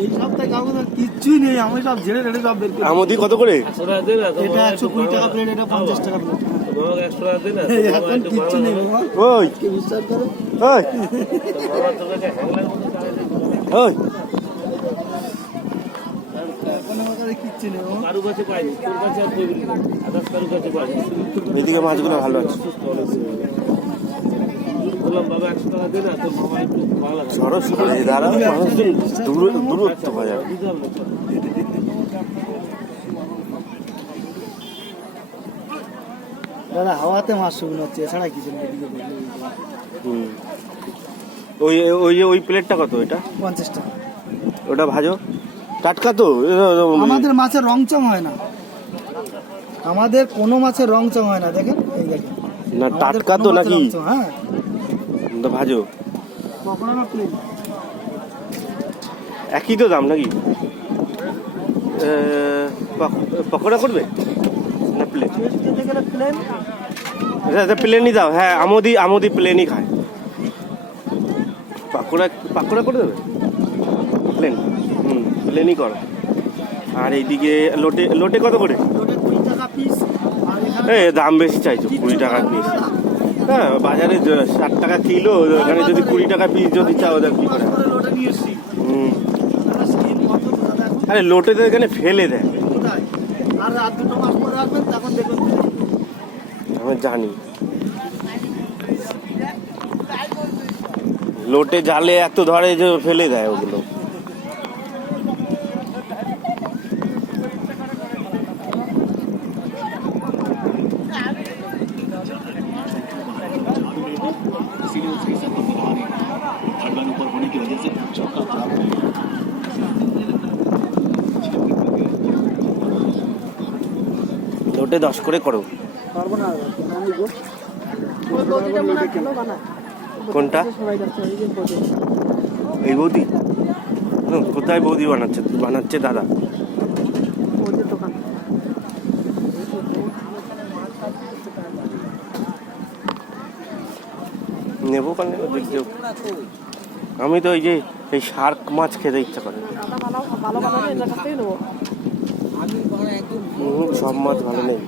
এই সপ্তাহে কাউকে কিচ্ছুই নেই, আমি সব ঝেড়ে ঝেড়ে সব বের করি। আমদি কত করে? এটা 120 টাকা প্লেট, এটা 50 টাকা প্লেট। এখন কিচ্ছু নেই বাবা, ওই কে বিশ্বাস করো? ওই ওই এখন আমার কাছে কিচ্ছু নেই বাবা। এইদিকে মাছগুলো ভালো আছে। সরস্বতী দাঁড়াও, মানুষজন দূরত্ব বাজার। দাদা হাওয়াতে মাছ শুকনো হচ্ছে, এছাড়া কিছু নেই। এদিকে বললে ওই ওই ওই প্লেটটা কত? এটা 50 টাকা। ওটা ভাজো, টাটকা তো? আমাদের মাছের রং চং হয় না, আমাদের কোনো মাছের রং চং হয় না। দেখেন এই দেখেন না, আমাদের টাটকা কোনো তো মাছের নাকি? রং চং, হ্যাঁ তো ভাজো, কখনো না প্লেন। একই তো দাম নাকি? পকোড়া করবে না প্লেন? খেতে গেলে প্লেন। প্লেনই দাও। হ্যাঁ, আমদি প্লেনই খায়। পাকোড়া করে দেবে? প্লেন, প্লেনই করো। আর এইদিকে লোটে কত করে? ওটা 20 টাকা পিস। আর এখানে দাম বেশি চাইছো, 20 টাকা পিস। হ্যাঁ, বাজারে 60 টাকা কিলো, এখানে যদি 20 টাকা পিস যদি চাও, ওদের কি করে? লোটা নিয়ে এসছি। আরে লোটে তো এখানে ফেলে দেয়। আর রাত 2 মাস পরে আসবেন, তখন দেখবেন। আমি জানি, লোটে জালে এত ধরে যে ফেলে দেয় ওগুলো। লোটে 10 করে করো। পারবো না কোনটা? এই বৌদি? কোথায় বৌদি বানাচ্ছে দাদা? নেবো কেন? আমি তো এই যে এই শার্ক মাছ খেতে ইচ্ছা করে। সব মাছ ভালো নেই।